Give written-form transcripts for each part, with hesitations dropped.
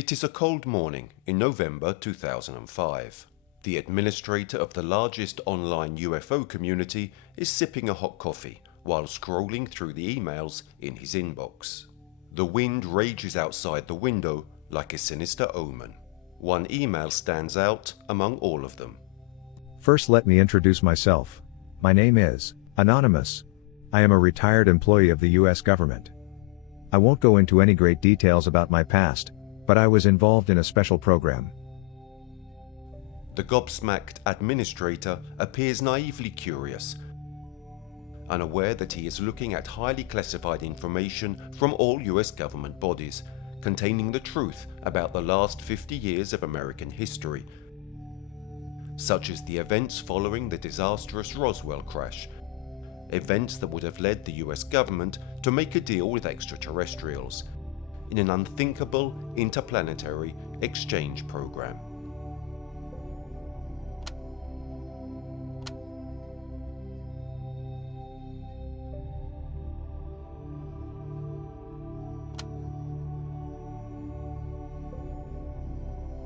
It is a cold morning in November 2005. The administrator of the largest online UFO community is sipping a hot coffee while scrolling through the emails in his inbox. The wind rages outside the window like a sinister omen. One email stands out among all of them. First, let me introduce myself. My name is Anonymous. I am a retired employee of the US government. I won't go into any great details about my past, but I was involved in a special program. The gobsmacked administrator appears naively curious, unaware that he is looking at highly classified information from all US government bodies, containing the truth about the last 50 years of American history, such as the events following the disastrous Roswell crash, events that would have led the US government to make a deal with extraterrestrials in an unthinkable interplanetary exchange program.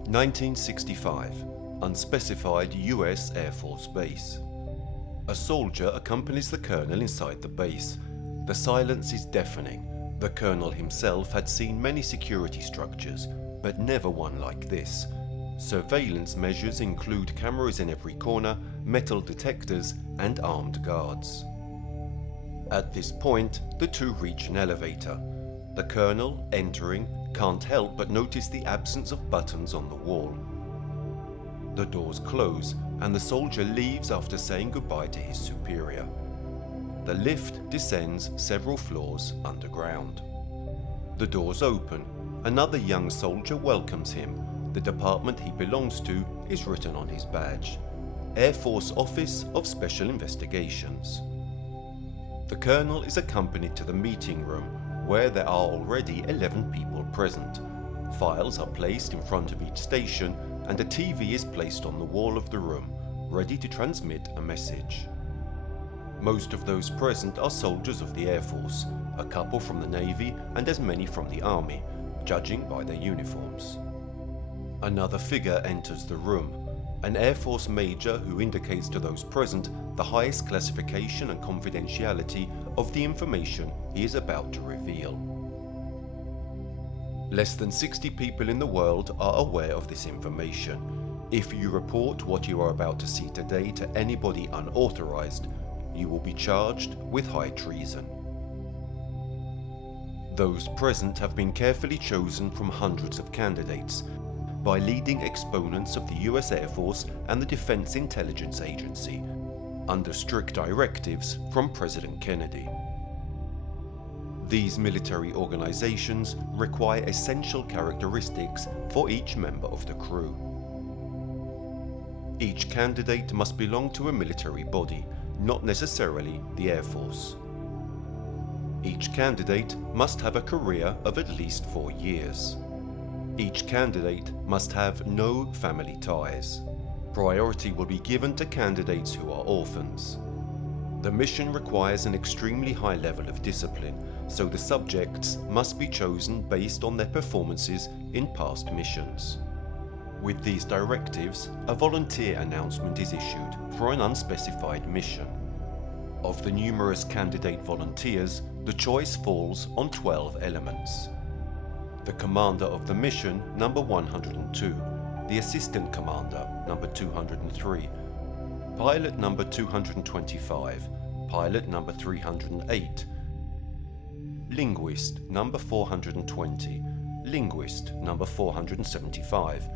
(1965) Unspecified US Air Force Base. A soldier accompanies the colonel inside the base. The silence is deafening. The colonel himself had seen many security structures, but never one like this. Surveillance measures include cameras in every corner, metal detectors, and armed guards. At this point, the two reach an elevator. The colonel, entering, can't help but notice the absence of buttons on the wall. The doors close, and the soldier leaves after saying goodbye to his superior. The lift descends several floors underground. The doors open. Another young soldier welcomes him. The department he belongs to is written on his badge: Air Force Office of Special Investigations. The colonel is accompanied to the meeting room, where there are already 11 people present. Files are placed in front of each station, and a TV is placed on the wall of the room, ready to transmit a message. Most of those present are soldiers of the Air Force, a couple from the Navy and as many from the Army, judging by their uniforms. Another figure enters the room, an Air Force major who indicates to those present the highest classification and confidentiality of the information he is about to reveal. Less than 60 people in the world are aware of this information. If you report what you are about to see today to anybody unauthorized, you will be charged with high treason. Those present have been carefully chosen from hundreds of candidates by leading exponents of the US Air Force and the Defense Intelligence Agency, under strict directives from President Kennedy. These military organizations require essential characteristics for each member of the crew. Each candidate must belong to a military body, not necessarily the Air Force. Each candidate must have a career of at least 4 years. Each candidate must have no family ties. Priority will be given to candidates who are orphans. The mission requires an extremely high level of discipline, so the subjects must be chosen based on their performances in past missions. With these directives, a volunteer announcement is issued for an unspecified mission. Of the numerous candidate volunteers, the choice falls on 12 elements. The commander of the mission, number 102, the assistant commander, number 203, pilot number 225, pilot number 308, linguist number 420, linguist number 475,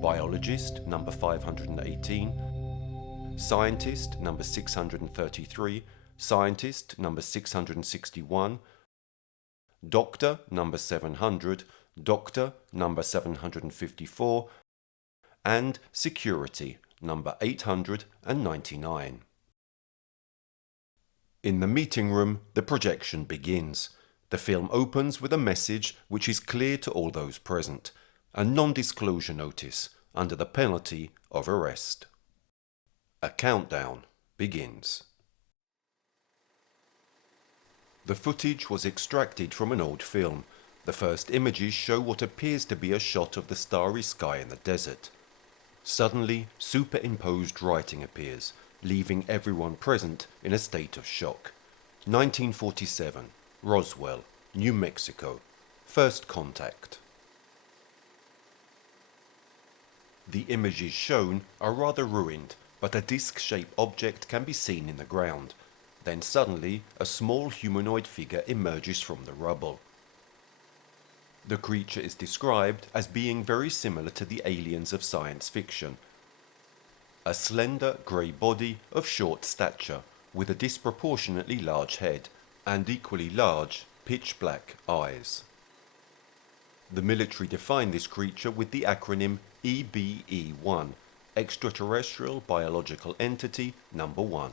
biologist number 518, scientist number 633, scientist number 661, doctor number 700, doctor number 754, and security number 899. In the meeting room, the projection begins. The film opens with a message which is clear to all those present, a non-disclosure notice under the penalty of arrest. A countdown begins. The footage was extracted from an old film. The first images show what appears to be a shot of the starry sky in the desert. Suddenly, superimposed writing appears, leaving everyone present in a state of shock. 1947, Roswell, New Mexico. First contact. The images shown are rather ruined, but a disc-shaped object can be seen in the ground. Then suddenly, a small humanoid figure emerges from the rubble. The creature is described as being very similar to the aliens of science fiction. A slender, grey body of short stature, with a disproportionately large head, and equally large, pitch-black eyes. The military defined this creature with the acronym EBE-1, Extraterrestrial Biological Entity Number 1.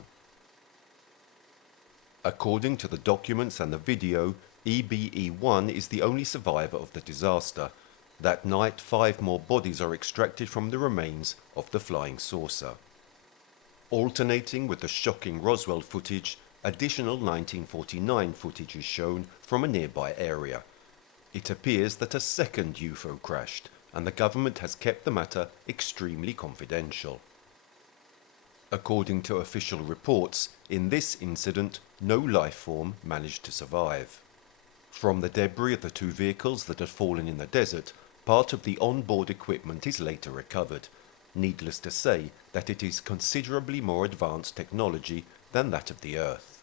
According to the documents and the video, EBE-1 is the only survivor of the disaster. That night, 5 more bodies are extracted from the remains of the flying saucer. Alternating with the shocking Roswell footage, additional 1949 footage is shown from a nearby area. It appears that a second UFO crashed, and the government has kept the matter extremely confidential. According to official reports, in this incident, no life form managed to survive. From the debris of the 2 vehicles that had fallen in the desert, part of the onboard equipment is later recovered. Needless to say that it is considerably more advanced technology than that of the Earth.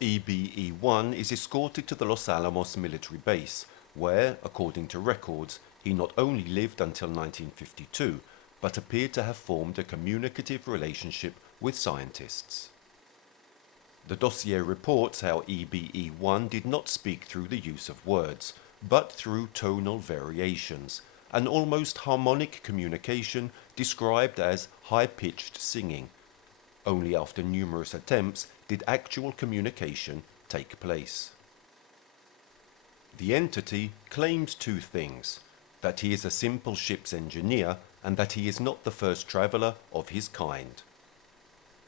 EBE-1 is escorted to the Los Alamos military base, where, according to records, he not only lived until 1952, but appeared to have formed a communicative relationship with scientists. The dossier reports how EBE-1 did not speak through the use of words, but through tonal variations, an almost harmonic communication described as high-pitched singing. Only after numerous attempts did actual communication take place. The entity claims 2 things: that he is a simple ship's engineer and that he is not the first traveller of his kind.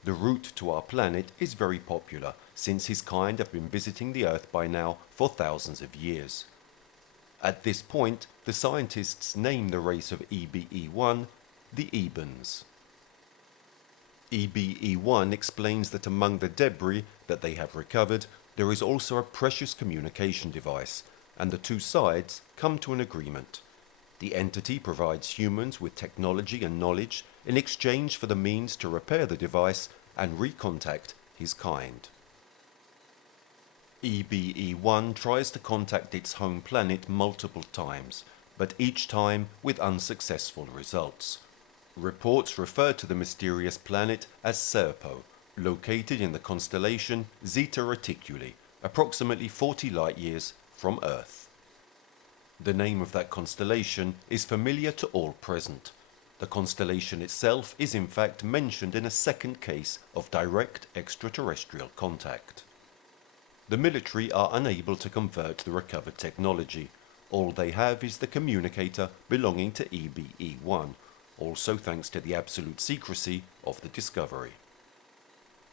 The route to our planet is very popular, since his kind have been visiting the Earth by now for thousands of years. At this point, the scientists name the race of EBE-1 the Ebens. EBE-1 explains that among the debris that they have recovered, there is also a precious communication device, and the 2 sides come to an agreement. The entity provides humans with technology and knowledge in exchange for the means to repair the device and recontact his kind. EBE-1 tries to contact its home planet multiple times, but each time with unsuccessful results. Reports refer to the mysterious planet as Serpo, located in the constellation Zeta Reticuli, approximately 40 light-years from Earth. The name of that constellation is familiar to all present. The constellation itself is in fact mentioned in a second case of direct extraterrestrial contact. The military are unable to convert the recovered technology. All they have is the communicator belonging to EBE-1, also thanks to the absolute secrecy of the discovery.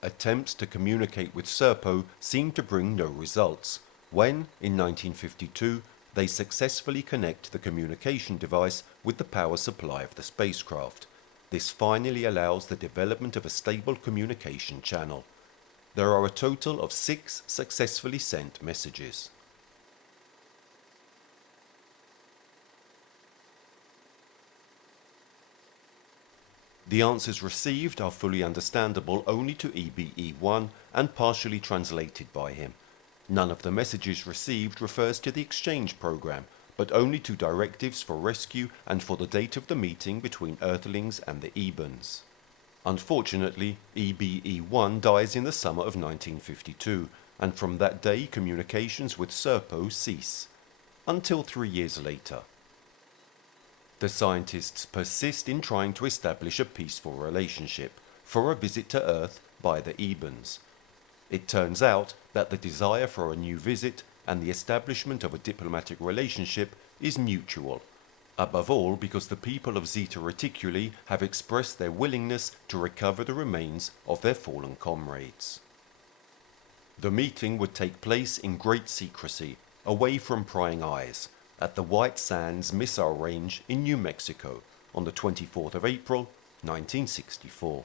Attempts to communicate with Serpo seem to bring no results, when, in 1952, they successfully connect the communication device with the power supply of the spacecraft. This finally allows the development of a stable communication channel. There are a total of 6 successfully sent messages. The answers received are fully understandable only to EBE-1 and partially translated by him. None of the messages received refers to the exchange program, but only to directives for rescue and for the date of the meeting between Earthlings and the Ebens. Unfortunately, EBE-1 dies in the summer of 1952, and from that day communications with Serpo cease, until 3 years later. The scientists persist in trying to establish a peaceful relationship for a visit to Earth by the Ebens. It turns out that the desire for a new visit and the establishment of a diplomatic relationship is mutual, above all because the people of Zeta Reticuli have expressed their willingness to recover the remains of their fallen comrades. The meeting would take place in great secrecy, away from prying eyes, at the White Sands Missile Range in New Mexico on the 24th of April, 1964.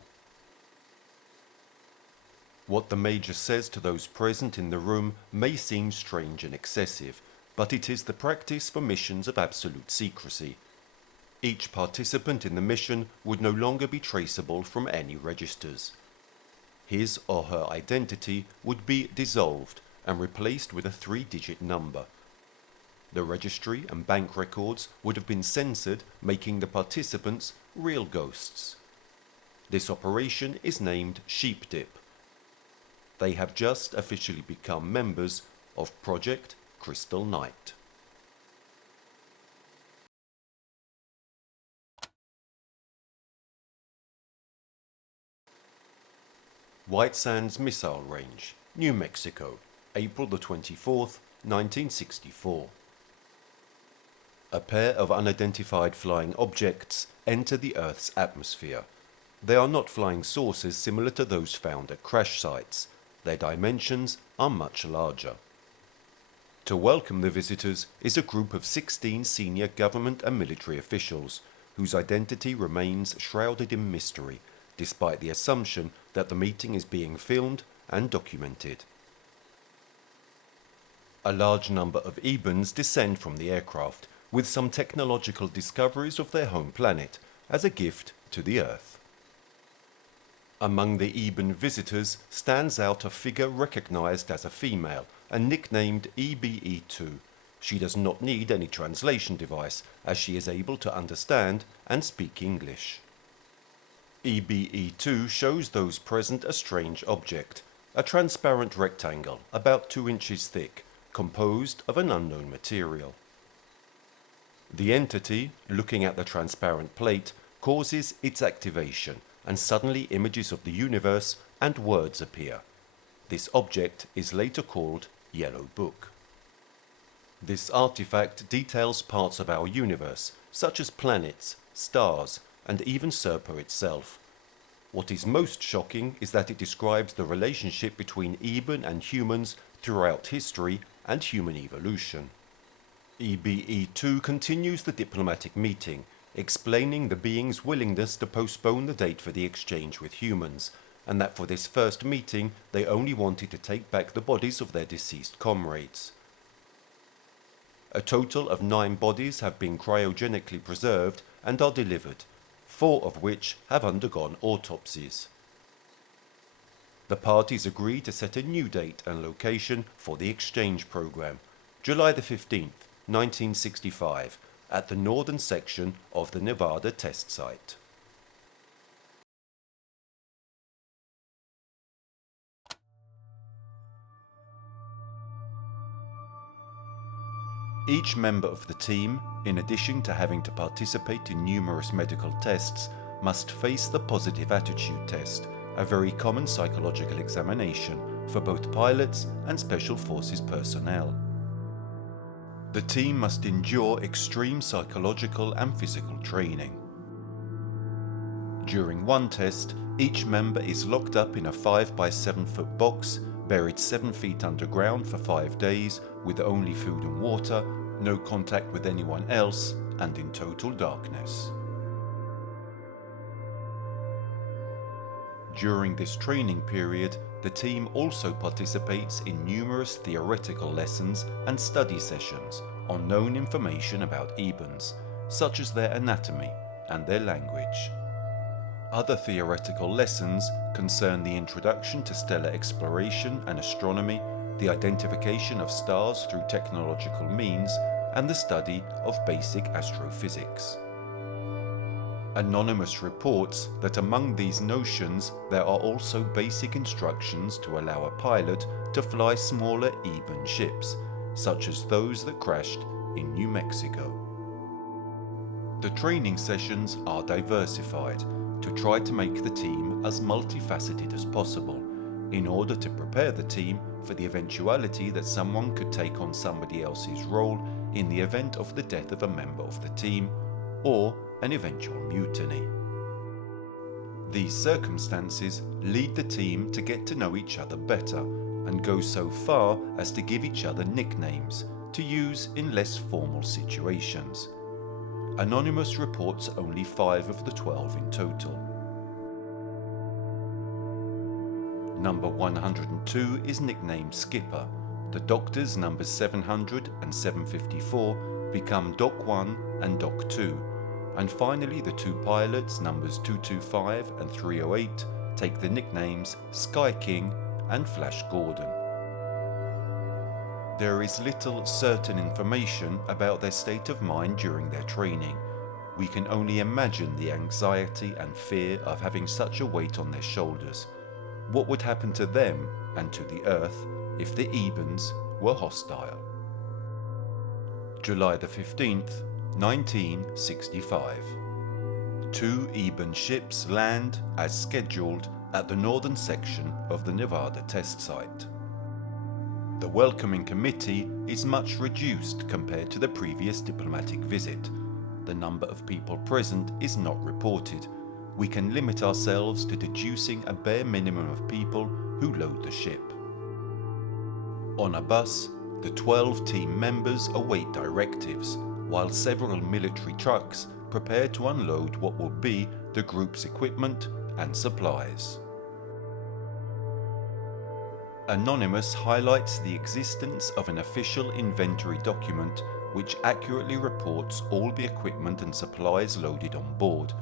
What the Major says to those present in the room may seem strange and excessive, but it is the practice for missions of absolute secrecy. Each participant in the mission would no longer be traceable from any registers. His or her identity would be dissolved and replaced with a 3-digit number. The registry and bank records would have been censored, making the participants real ghosts. This operation is named Sheep Dip. They have just officially become members of Project Crystal Knight. White Sands Missile Range, New Mexico, April the 24th, 1964. A pair of unidentified flying objects enter the Earth's atmosphere. They are not flying saucers similar to those found at crash sites. Their dimensions are much larger. To welcome the visitors is a group of 16 senior government and military officials, whose identity remains shrouded in mystery, despite the assumption that the meeting is being filmed and documented. A large number of Ebens descend from the aircraft, with some technological discoveries of their home planet, as a gift to the Earth. Among the Eben visitors stands out a figure recognized as a female and nicknamed EBE2. She does not need any translation device, as she is able to understand and speak English. EBE2 shows those present a strange object, a transparent rectangle about 2 inches thick, composed of an unknown material. The entity, looking at the transparent plate, causes its activation, and suddenly images of the universe and words appear. This object is later called Yellow Book. This artifact details parts of our universe, such as planets, stars, and even Serpo itself. What is most shocking is that it describes the relationship between Eben and humans throughout history and human evolution. EBE2 continues the diplomatic meeting, explaining the being's willingness to postpone the date for the exchange with humans, and that for this first meeting they only wanted to take back the bodies of their deceased comrades. A total of 9 bodies have been cryogenically preserved and are delivered, 4 of which have undergone autopsies. The parties agree to set a new date and location for the exchange program, July the 15th, 1965, at the northern section of the Nevada test site. Each member of the team, in addition to having to participate in numerous medical tests, must face the positive attitude test, a very common psychological examination for both pilots and Special Forces personnel. The team must endure extreme psychological and physical training. During one test, each member is locked up in a 5 by 7 foot box, buried 7 feet underground for 5 days with only food and water, no contact with anyone else, and in total darkness. During this training period, the team also participates in numerous theoretical lessons and study sessions on known information about Ebens, such as their anatomy and their language. Other theoretical lessons concern the introduction to stellar exploration and astronomy, the identification of stars through technological means, and the study of basic astrophysics. Anonymous reports that among these notions there are also basic instructions to allow a pilot to fly smaller Eben ships, such as those that crashed in New Mexico. The training sessions are diversified to try to make the team as multifaceted as possible, in order to prepare the team for the eventuality that someone could take on somebody else's role in the event of the death of a member of the team, or an eventual mutiny. These circumstances lead the team to get to know each other better and go so far as to give each other nicknames to use in less formal situations. Anonymous reports only 5 of the 12 in total. Number 102 is nicknamed Skipper. The doctors numbers 700 and 754 become Doc 1 and Doc 2. And finally the 2 pilots numbers 225 and 308 take the nicknames Sky King and Flash Gordon. There is little certain information about their state of mind during their training. We can only imagine the anxiety and fear of having such a weight on their shoulders. What would happen to them and to the Earth if the Ebens were hostile? July the 15th, 1965. 2 Eben ships land as scheduled at the northern section of the Nevada test site. The welcoming committee is much reduced compared to the previous diplomatic visit. The number of people present is not reported. We can limit ourselves to deducing a bare minimum of people who load the ship. On a bus, the 12 team members await directives, while several military trucks prepare to unload what will be the group's equipment and supplies. Anonymous highlights the existence of an official inventory document which accurately reports all the equipment and supplies loaded on board,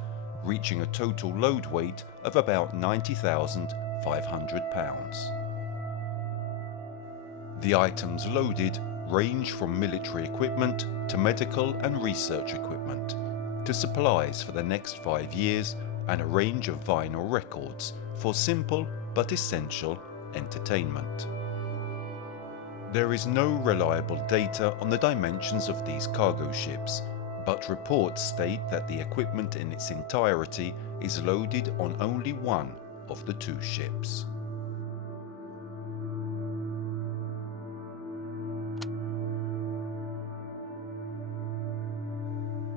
reaching a total load weight of about 90,500 pounds. The items loaded range from military equipment to medical and research equipment, to supplies for the next 5 years and a range of vinyl records for simple but essential entertainment. There is no reliable data on the dimensions of these cargo ships, but reports state that the equipment in its entirety is loaded on only one of the 2 ships.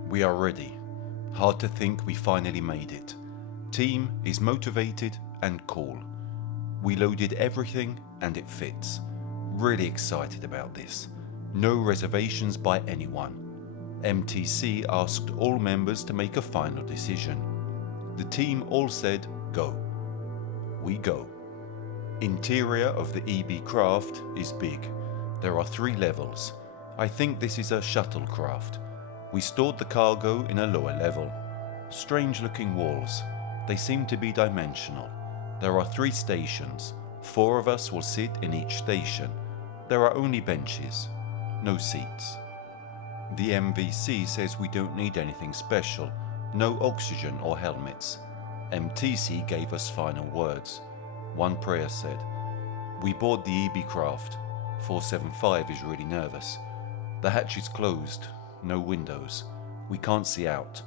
We are ready. Hard to think we finally made it. Team is motivated and cool. We loaded everything and it fits. Really excited about this. No reservations by anyone. MTC asked all members to make a final decision. The team all said, go. We go. Interior of the EB craft is big. There are 3 levels. I think this is a shuttlecraft. We stored the cargo in a lower level. Strange looking walls. They seem to be dimensional. There are 3 stations. 4 of us will sit in each station. There are only benches, no seats. The MVC says we don't need anything special, no oxygen or helmets. MTC gave us final words. One prayer said, "We board the EB craft. 475 is really nervous. The hatch is closed, no windows. We can't see out.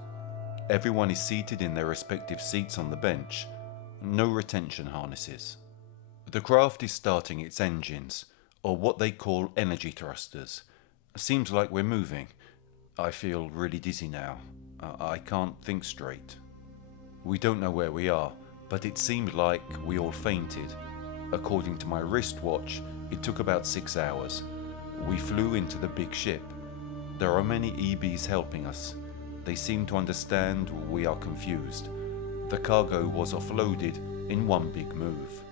Everyone is seated in their respective seats on the bench. No retention harnesses. The craft is starting its engines, or what they call energy thrusters. Seems like we're moving. I feel really dizzy now. I can't think straight. We don't know where we are, but it seemed like we all fainted. According to my wristwatch, it took about 6 hours. We flew into the big ship. There are many EBs helping us. They seem to understand we are confused. The cargo was offloaded in one big move.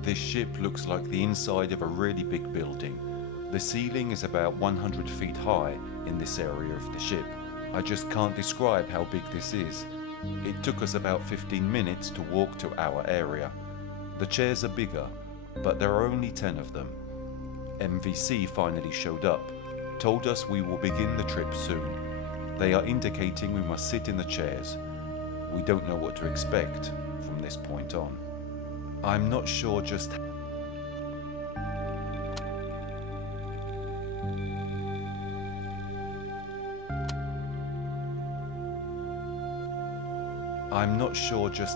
This ship looks like the inside of a really big building. The ceiling is about 100 feet high in this area of the ship. I just can't describe how big this is. It took us about 15 minutes to walk to our area. The chairs are bigger, but there are only 10 of them. MVC finally showed up, told us we will begin the trip soon. They are indicating we must sit in the chairs. We don't know what to expect from this point on. I'm not sure just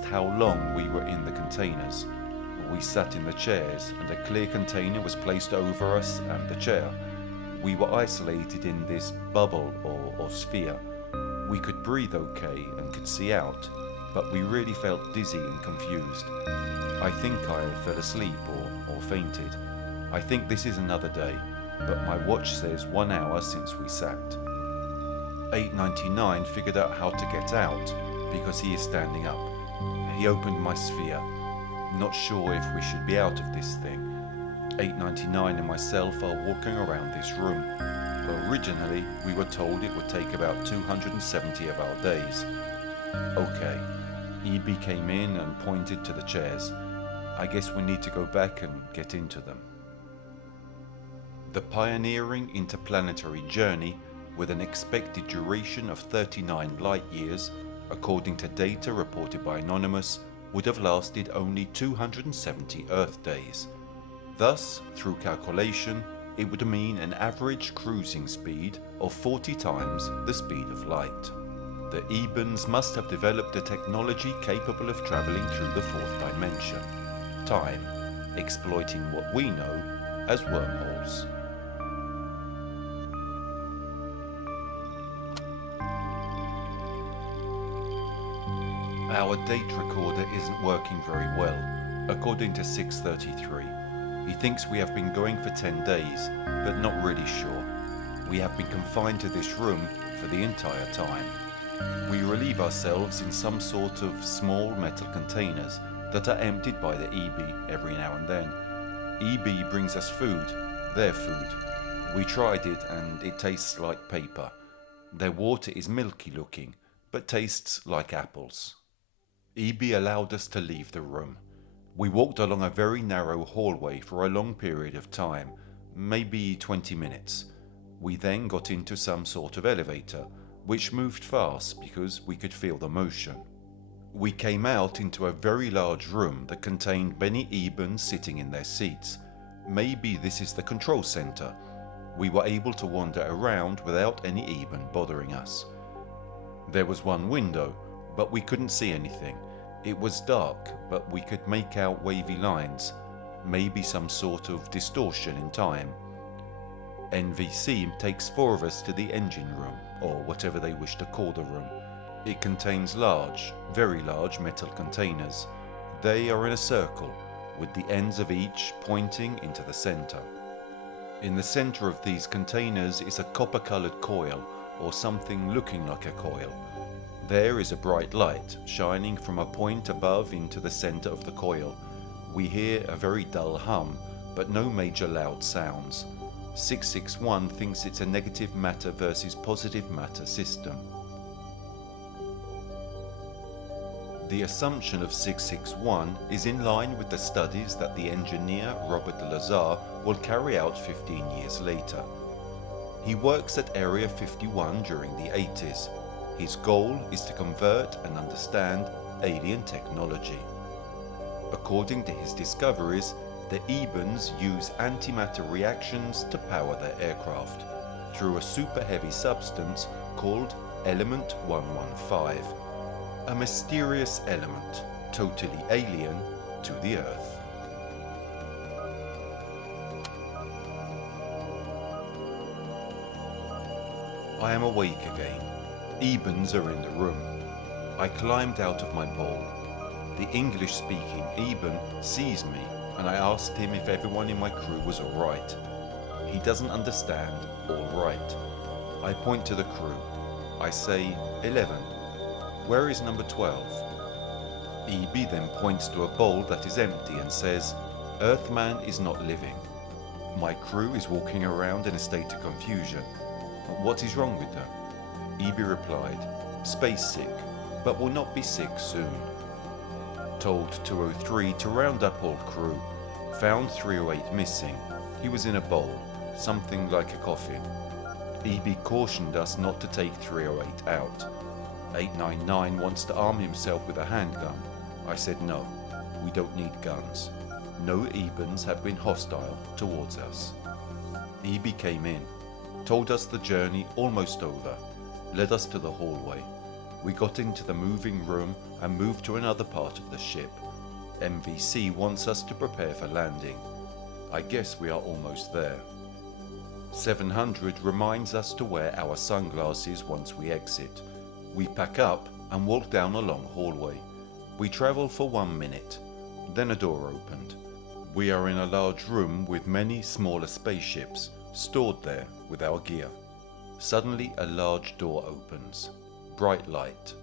how long we were in the containers. We sat in the chairs and a clear container was placed over us and the chair. We were isolated in this bubble or sphere. We could breathe okay and could see out, but we really felt dizzy and confused. I think I fell asleep or fainted. I think this is another day. but my watch says 1 hour since we sat. 899 figured out how to get out because he is standing up. He opened my sphere. Not sure if we should be out of this thing. 899 and myself are walking around this room. Originally, we were told it would take about 270 of our days. Okay, EB came in and pointed to the chairs. I guess we need to go back and get into them. The pioneering interplanetary journey, with an expected duration of 39 light years, according to data reported by Anonymous, would have lasted only 270 Earth days. Thus, through calculation, it would mean an average cruising speed of 40 times the speed of light. The Ebens must have developed a technology capable of travelling through the fourth dimension, time, exploiting what we know as wormholes. Our date recorder isn't working very well, according to 633. He thinks we have been going for 10 days, but not really sure. We have been confined to this room for the entire time. We relieve ourselves in some sort of small metal containers that are emptied by the EB every now and then. EB brings us food, their food. We tried it and it tastes like paper. Their water is milky looking, but tastes like apples. EB allowed us to leave the room. We walked along a very narrow hallway for a long period of time, maybe 20 minutes. We then got into some sort of elevator, which moved fast because we could feel the motion. We came out into a very large room that contained many Ebens sitting in their seats. Maybe this is the control center. We were able to wander around without any Eben bothering us. There was one window, but we couldn't see anything. It was dark, but we could make out wavy lines, maybe some sort of distortion in time. NVC takes 4 of us to the engine room, or whatever they wish to call the room. It contains large, very large metal containers. They are in a circle, with the ends of each pointing into the center. In the center of these containers is a copper-colored coil, or something looking like a coil. There is a bright light shining from a point above into the center of the coil. We hear a very dull hum, but no major loud sounds. 661 thinks it's a negative matter versus positive matter system. The assumption of 661 is in line with the studies that the engineer Robert Lazar will carry out 15 years later. He works at Area 51 during the 80s. His goal is to convert and understand alien technology. According to his discoveries, the Ebens use antimatter reactions to power their aircraft through a super heavy substance called Element 115, a mysterious element totally alien to the Earth. I am awake again. Ebens are in the room. I climbed out of my bowl. The English-speaking Eben sees me, and I asked him if everyone in my crew was alright. He doesn't understand alright. I point to the crew. I say 11. Where is number 12? EB then points to a bowl that is empty and says, Earthman is not living. My crew is walking around in a state of confusion. What is wrong with them? EB replied, space sick, but will not be sick soon. Told 203 to round up all crew. Found 308 missing. He was in a bowl, something like a coffin. EB cautioned us not to take 308 out. 899 wants to arm himself with a handgun. I said no, we don't need guns. No Ebens have been hostile towards us. EB came in, told us the journey almost over, led us to the hallway. We got into the moving room and moved to another part of the ship. MVC wants us to prepare for landing. I guess we are almost there. 700 reminds us to wear our sunglasses once we exit. We pack up and walk down a long hallway. We travel for 1 minute. Then a door opened. We are in a large room with many smaller spaceships, stored there with our gear. Suddenly a large door opens. Bright light.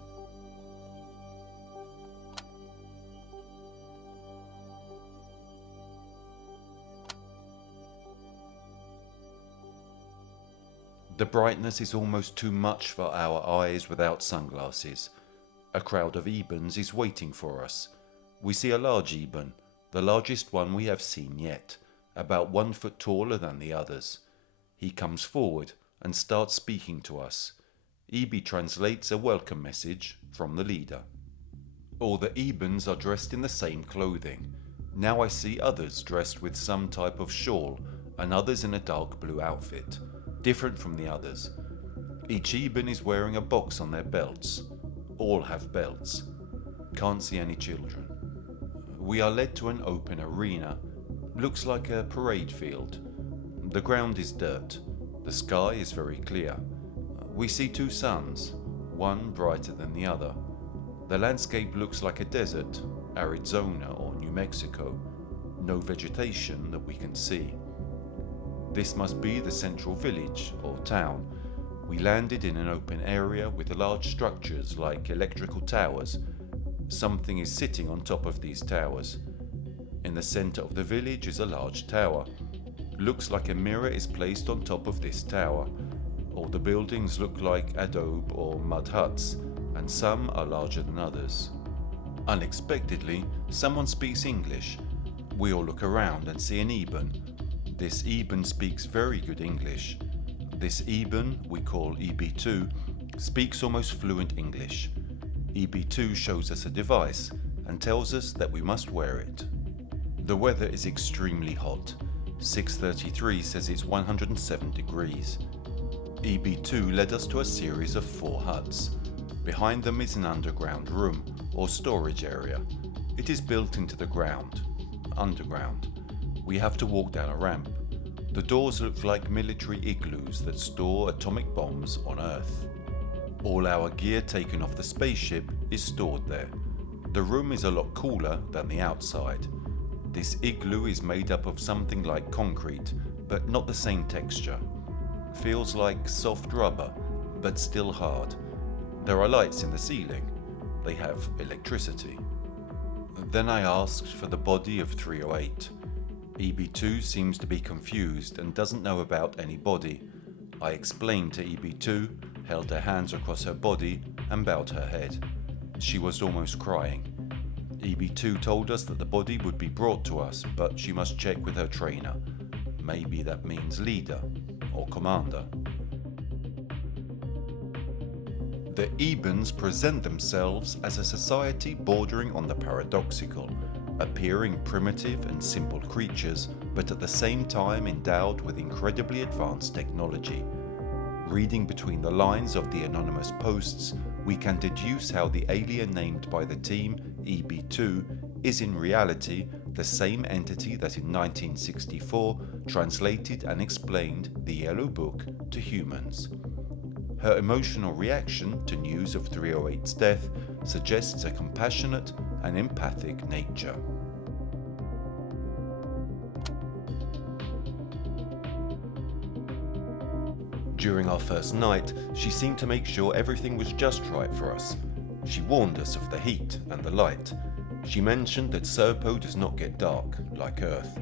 The brightness is almost too much for our eyes without sunglasses. A crowd of Ebens is waiting for us. We see a large Eben, the largest one we have seen yet, about 1 foot taller than the others. He comes forward and starts speaking to us. Eb translates a welcome message from the leader. All the Ebens are dressed in the same clothing. Now I see others dressed with some type of shawl and others in a dark blue outfit, different from the others. Each Eben is wearing a box on their belts. All have belts. Can't see any children. We are led to an open arena. Looks like a parade field. The ground is dirt. The sky is very clear. We see 2 suns, one brighter than the other. The landscape looks like a desert, Arizona or New Mexico. No vegetation that we can see. This must be the central village or town. We landed in an open area with large structures like electrical towers. Something is sitting on top of these towers. In the center of the village is a large tower. Looks like a mirror is placed on top of this tower. All the buildings look like adobe or mud huts, and some are larger than others. Unexpectedly, someone speaks English. We all look around and see an Eben. This Eben speaks very good English. This Eben, we call EB2, speaks almost fluent English. EB2 shows us a device and tells us that we must wear it. The weather is extremely hot. 6:33 says it's 107 degrees. EB2 led us to a series of 4 huts. Behind them is an underground room or storage area. It is built into the ground, underground. We have to walk down a ramp. The doors look like military igloos that store atomic bombs on Earth. All our gear taken off the spaceship is stored there. The room is a lot cooler than the outside. This igloo is made up of something like concrete, but not the same texture. Feels like soft rubber, but still hard. There are lights in the ceiling. They have electricity. Then I asked for the body of 308. EB2 seems to be confused and doesn't know about any body. I explained to EB2, held her hands across her body and bowed her head. She was almost crying. EB2 told us that the body would be brought to us, but she must check with her trainer. Maybe that means leader or commander. The Ebens present themselves as a society bordering on the paradoxical, appearing primitive and simple creatures, but at the same time endowed with incredibly advanced technology. Reading between the lines of the anonymous posts, we can deduce how the alien named by the team, EB2, is in reality the same entity that in 1964 translated and explained the Yellow Book to humans. Her emotional reaction to news of 308's death suggests a compassionate and empathic nature. During our first night, she seemed to make sure everything was just right for us. She warned us of the heat and the light. She mentioned that Serpo does not get dark, like Earth.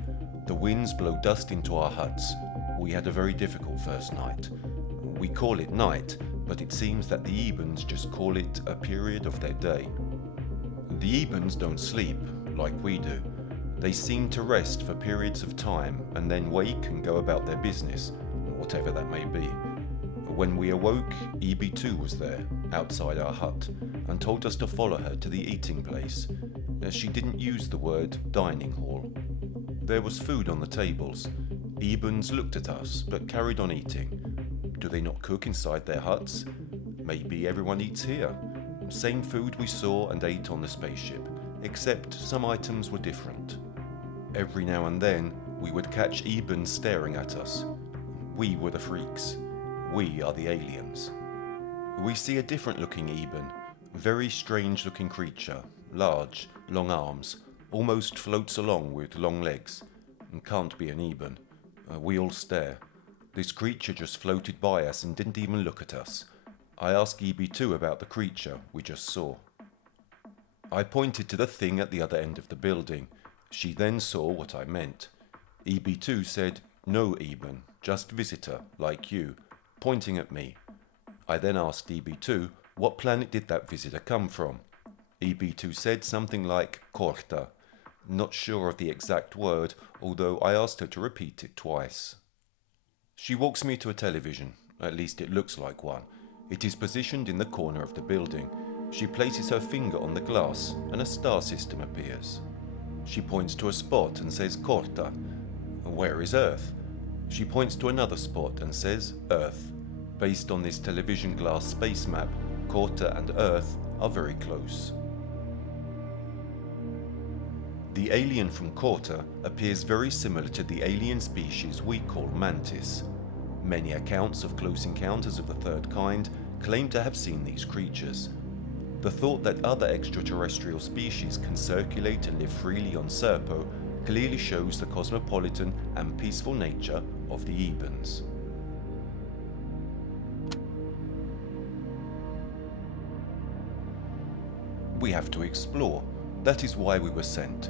The winds blow dust into our huts. We had a very difficult first night. We call it night, but it seems that the Ebens just call it a period of their day. The Ebens don't sleep, like we do. They seem to rest for periods of time and then wake and go about their business, whatever that may be. When we awoke, EB2 was there, outside our hut, and told us to follow her to the eating place. She didn't use the word dining hall. There was food on the tables. Ebens looked at us, but carried on eating. Do they not cook inside their huts? Maybe everyone eats here. Same food we saw and ate on the spaceship, except some items were different. Every now and then, we would catch Ebens staring at us. We were the freaks. We are the aliens. We see a different looking Eben, very strange looking creature, large, long arms, almost floats along with long legs. Can't be an Eben. We all stare. This creature just floated by us and didn't even look at us. I asked EB2 about the creature we just saw. I pointed to the thing at the other end of the building. She then saw what I meant. EB2 said, "No, Eben, just visitor, like you," pointing at me. I then asked EB2, what planet did that visitor come from? EB2 said something like Korta. Not sure of the exact word, although I asked her to repeat it twice. She walks me to a television, at least it looks like one. It is positioned in the corner of the building. She places her finger on the glass and a star system appears. She points to a spot and says Korta. Where is Earth? She points to another spot and says Earth. Based on this television glass space map, Korta and Earth are very close. The alien from Korta appears very similar to the alien species we call mantis. Many accounts of close encounters of the third kind claim to have seen these creatures. The thought that other extraterrestrial species can circulate and live freely on Serpo clearly shows the cosmopolitan and peaceful nature of the Ebens. We have to explore. That is why we were sent.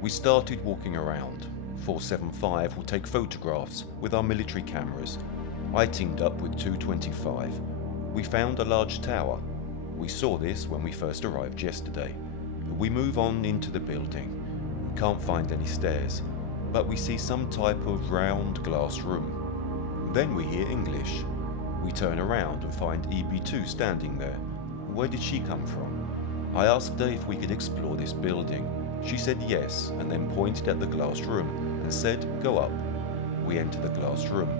We started walking around. 475 will take photographs with our military cameras. I teamed up with 225. We found a large tower. We saw this when we first arrived yesterday. We move on into the building. Can't find any stairs, but we see some type of round glass room. Then we hear English. We turn around and find EB2 standing there. Where did she come from? I asked her if we could explore this building. She said yes, and then pointed at the glass room and said, "Go up." We enter the glass room.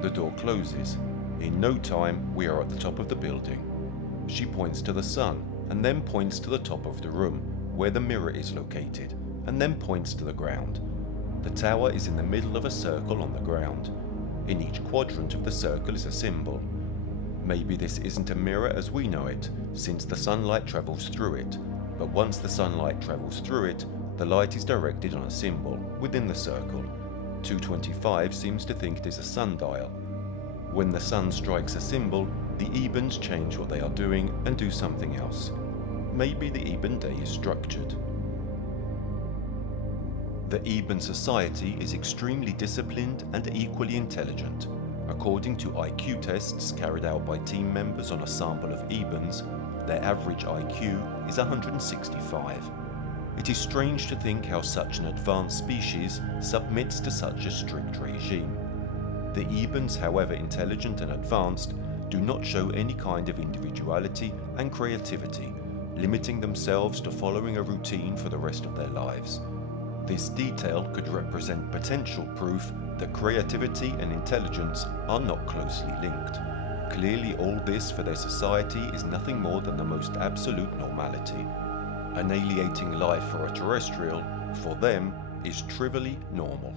The door closes. In no time, we are at the top of the building. She points to the sun, and then points to the top of the room, where the mirror is located, and then points to the ground. The tower is in the middle of a circle on the ground. In each quadrant of the circle is a symbol. Maybe this isn't a mirror as we know it, since the sunlight travels through it, but once the sunlight travels through it, the light is directed on a symbol within the circle. 225 seems to think it is a sundial. When the sun strikes a symbol, the Ebens change what they are doing and do something else. Maybe the Eben day is structured. The Eben society is extremely disciplined and equally intelligent. According to IQ tests carried out by team members on a sample of Ebens, their average IQ is 165. It is strange to think how such an advanced species submits to such a strict regime. The Ebens, however intelligent and advanced, do not show any kind of individuality and creativity, limiting themselves to following a routine for the rest of their lives. This detail could represent potential proof that creativity and intelligence are not closely linked. Clearly, all this for their society is nothing more than the most absolute normality. Annihilating life for a terrestrial, for them, is trivially normal.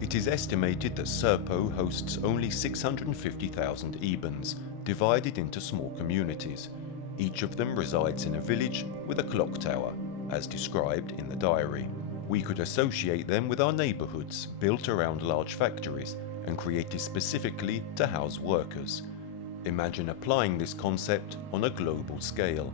It is estimated that Serpo hosts only 650,000 Ebens, divided into small communities. Each of them resides in a village with a clock tower, as described in the diary. We could associate them with our neighborhoods, built around large factories and created specifically to house workers. Imagine applying this concept on a global scale.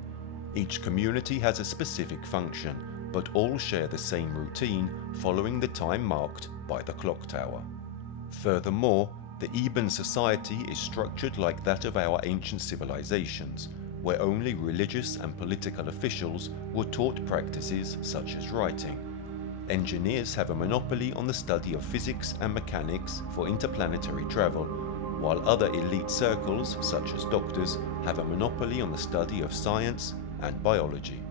Each community has a specific function, but all share the same routine following the time marked by the clock tower. Furthermore, the Eben society is structured like that of our ancient civilizations, where only religious and political officials were taught practices such as writing. Engineers have a monopoly on the study of physics and mechanics for interplanetary travel, while other elite circles, such as doctors, have a monopoly on the study of science and biology.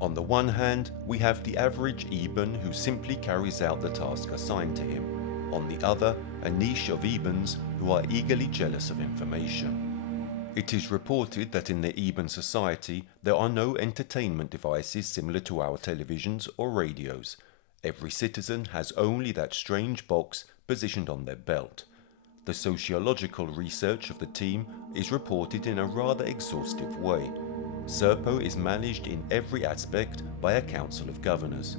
On the one hand, we have the average Eben who simply carries out the task assigned to him. On the other, a niche of Ebens who are eagerly jealous of information. It is reported that in the Eben society there are no entertainment devices similar to our televisions or radios. Every citizen has only that strange box positioned on their belt. The sociological research of the team is reported in a rather exhaustive way. Serpo is managed in every aspect by a council of governors.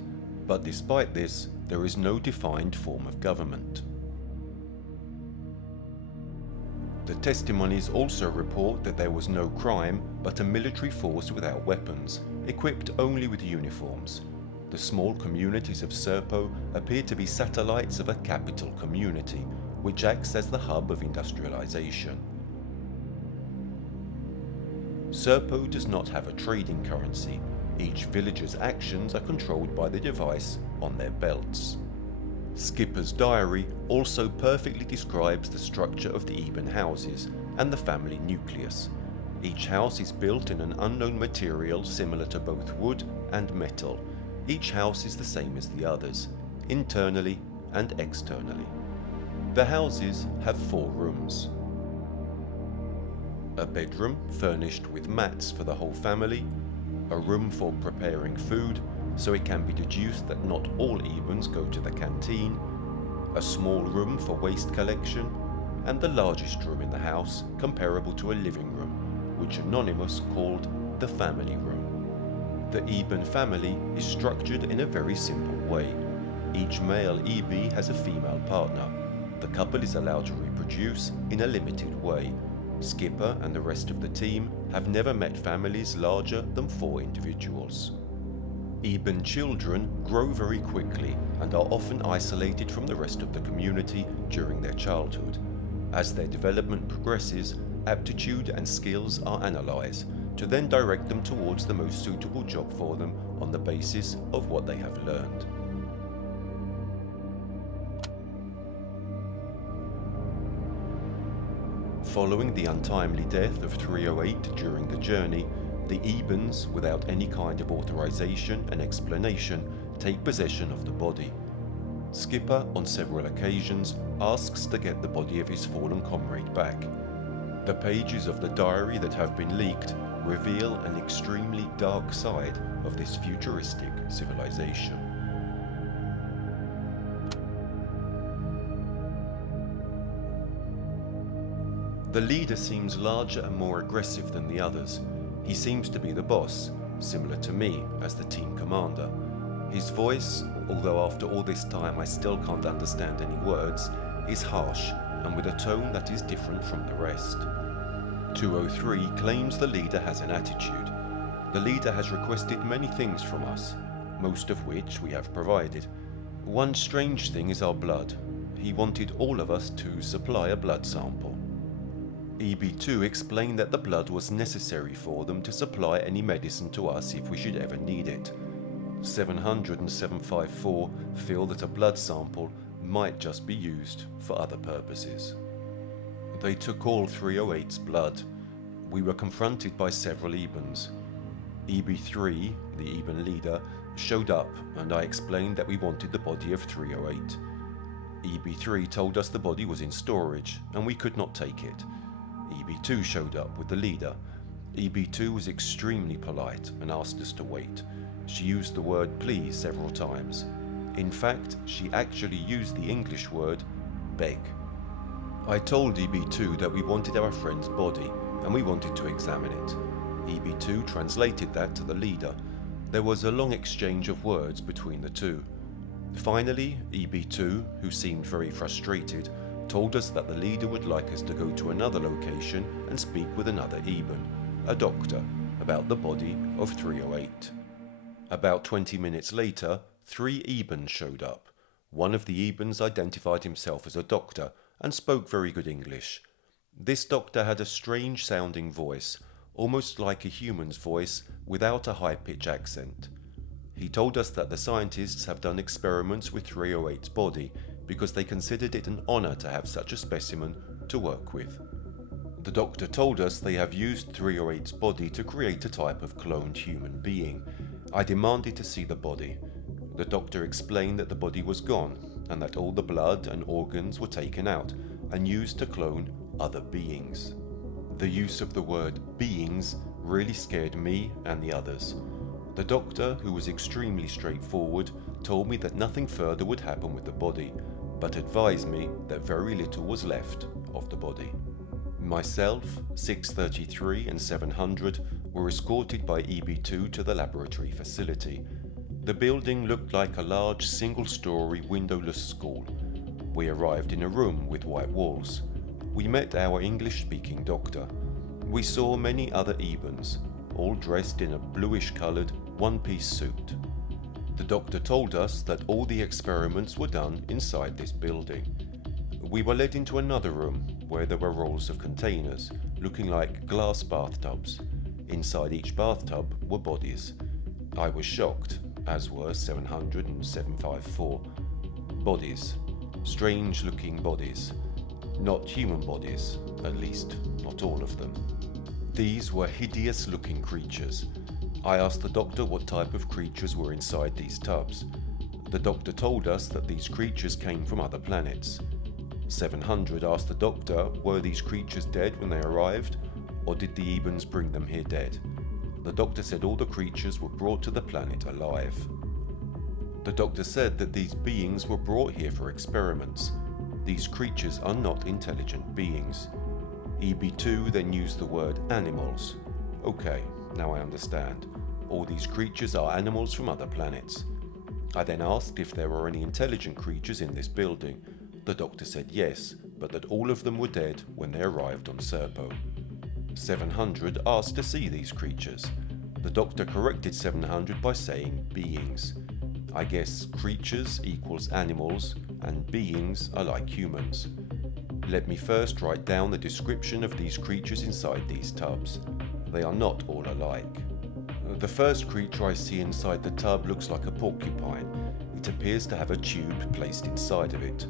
But despite this, there is no defined form of government. The testimonies also report that there was no crime, but a military force without weapons, equipped only with uniforms. The small communities of Serpo appear to be satellites of a capital community, which acts as the hub of industrialization. Serpo does not have a trading currency. Each villager's actions are controlled by the device on their belts. Skipper's diary also perfectly describes the structure of the Eben houses and the family nucleus. Each house is built in an unknown material similar to both wood and metal. Each house is the same as the others, internally and externally. The houses have 4 rooms. A bedroom furnished with mats for the whole family, a room for preparing food, so it can be deduced that not all Ebens go to the canteen, a small room for waste collection, and the largest room in the house, comparable to a living room, which Anonymous called the family room. The Eben family is structured in a very simple way. Each male EB has a female partner. The couple is allowed to reproduce in a limited way. Skipper and the rest of the team have never met families larger than 4 individuals. Eben children grow very quickly and are often isolated from the rest of the community during their childhood. As their development progresses, aptitude and skills are analysed to then direct them towards the most suitable job for them on the basis of what they have learned. Following the untimely death of 308 during the journey, the Ebens, without any kind of authorization and explanation, take possession of the body. Skipper, on several occasions, asks to get the body of his fallen comrade back. The pages of the diary that have been leaked reveal an extremely dark side of this futuristic civilization. The leader seems larger and more aggressive than the others. He seems to be the boss, similar to me as the team commander. His voice, although after all this time I still can't understand any words, is harsh and with a tone that is different from the rest. 203 claims the leader has an attitude. The leader has requested many things from us, most of which we have provided. One strange thing is our blood. He wanted all of us to supply a blood sample. EB2 explained that the blood was necessary for them to supply any medicine to us if we should ever need it. 700 and 754 feel that a blood sample might just be used for other purposes. They took all 308's blood. We were confronted by several Ebens. EB3, the Eben leader, showed up and I explained that we wanted the body of 308. EB3 told us the body was in storage and we could not take it. EB2 showed up with the leader. EB2 was extremely polite and asked us to wait. She used the word please several times. In fact, she actually used the English word beg. I told EB2 that we wanted our friend's body and we wanted to examine it. EB2 translated that to the leader. There was a long exchange of words between the two. Finally, EB2, who seemed very frustrated, told us that the leader would like us to go to another location and speak with another Eben, a doctor, about the body of 308. About 20 minutes later, 3 Ebens showed up. One of the Ebens identified himself as a doctor and spoke very good English. This doctor had a strange sounding voice, almost like a human's voice without a high-pitched accent. He told us that the scientists have done experiments with 308's body because they considered it an honor to have such a specimen to work with. The doctor told us they have used 308's body to create a type of cloned human being. I demanded to see the body. The doctor explained that the body was gone and that all the blood and organs were taken out and used to clone other beings. The use of the word beings really scared me and the others. The doctor, who was extremely straightforward, told me that nothing further would happen with the body, but advised me that very little was left of the body. Myself, 633 and 700 were escorted by EB2 to the laboratory facility. The building looked like a large single-story windowless school. We arrived in a room with white walls. We met our English-speaking doctor. We saw many other Ebens, all dressed in a bluish-coloured one-piece suit. The doctor told us that all the experiments were done inside this building. We were led into another room where there were rows of containers, looking like glass bathtubs. Inside each bathtub were bodies. I was shocked, as were 700 and 754. Bodies. Strange-looking bodies. Not human bodies, at least not all of them. These were hideous-looking creatures. I asked the doctor what type of creatures were inside these tubs. The doctor told us that these creatures came from other planets. 700 asked the doctor, were these creatures dead when they arrived, or did the Ebens bring them here dead? The doctor said all the creatures were brought to the planet alive. The doctor said that these beings were brought here for experiments. These creatures are not intelligent beings. EB2 then used the word animals. Okay, now I understand. All these creatures are animals from other planets. I then asked if there were any intelligent creatures in this building. The doctor said yes, but that all of them were dead when they arrived on Serpo. 700 asked to see these creatures. The doctor corrected 700 by saying beings. I guess creatures equals animals and beings are like humans. Let me first write down the description of these creatures inside these tubs. They are not all alike. The first creature I see inside the tub looks like a porcupine. It appears to have a tube placed inside of it.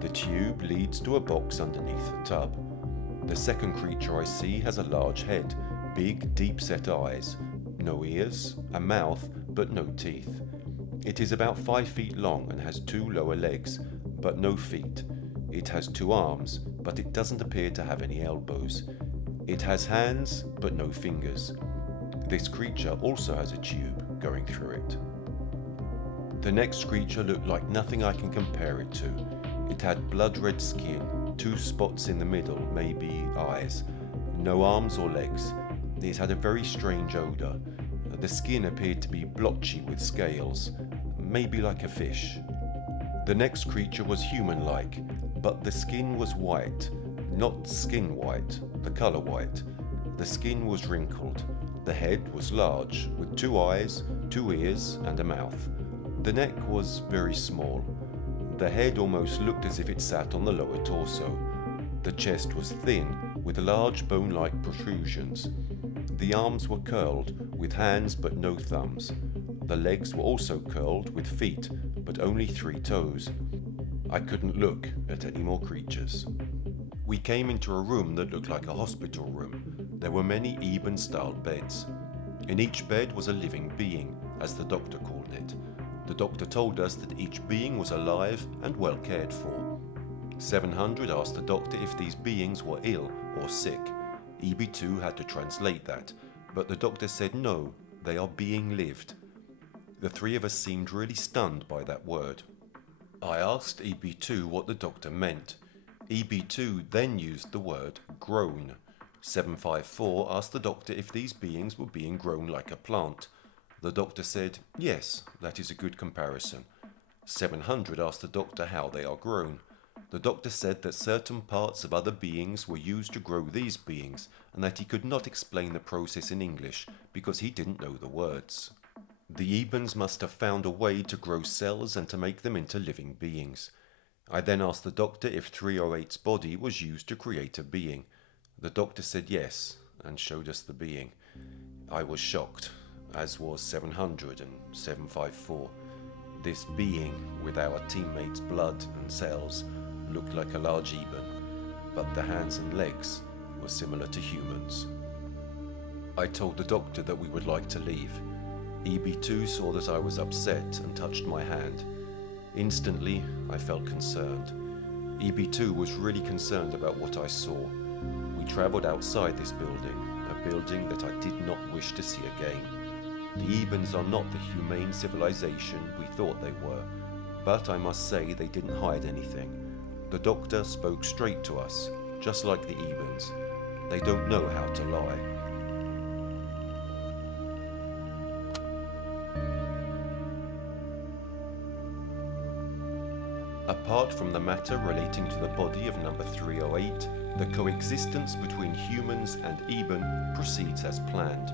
The tube leads to a box underneath the tub. The second creature I see has a large head, big, deep-set eyes, no ears, a mouth, but no teeth. It is about 5 feet long and has 2 lower legs, but no feet. It has 2 arms, but it doesn't appear to have any elbows. It has hands, but no fingers. This creature also has a tube going through it. The next creature looked like nothing I can compare it to. It had blood-red skin, 2 spots in the middle, maybe eyes, no arms or legs. It had a very strange odour. The skin appeared to be blotchy with scales, maybe like a fish. The next creature was human-like, but the skin was white, not skin white, the colour white. The skin was wrinkled. The head was large, with 2 eyes, 2 ears and a mouth. The neck was very small. The head almost looked as if it sat on the lower torso. The chest was thin, with large bone-like protrusions. The arms were curled, with hands but no thumbs. The legs were also curled, with feet, but only 3 toes. I couldn't look at any more creatures. We came into a room that looked like a hospital room. There were many Eben-styled beds. In each bed was a living being, as the doctor called it. The doctor told us that each being was alive and well cared for. 700 asked the doctor if these beings were ill or sick. EB2 had to translate that, but the doctor said no, they are being lived. The 3 of us seemed really stunned by that word. I asked EB2 what the doctor meant. EB2 then used the word grown. 754 asked the doctor if these beings were being grown like a plant. The doctor said, yes, that is a good comparison. 700 asked the doctor how they are grown. The doctor said that certain parts of other beings were used to grow these beings, and that he could not explain the process in English because he didn't know the words. The Ebens must have found a way to grow cells and to make them into living beings. I then asked the doctor if 308's body was used to create a being. The doctor said yes, and showed us the being. I was shocked, as was 700 and 754. This being, with our teammates' blood and cells, looked like a large Eben, but the hands and legs were similar to humans. I told the doctor that we would like to leave. EB2 saw that I was upset and touched my hand. Instantly, I felt concerned. EB2 was really concerned about what I saw. We travelled outside this building, a building that I did not wish to see again. The Ebens are not the humane civilization we thought they were, but I must say they didn't hide anything. The doctor spoke straight to us, just like the Ebens. They don't know how to lie. Apart from the matter relating to the body of number 308, the coexistence between humans and Eben proceeds as planned.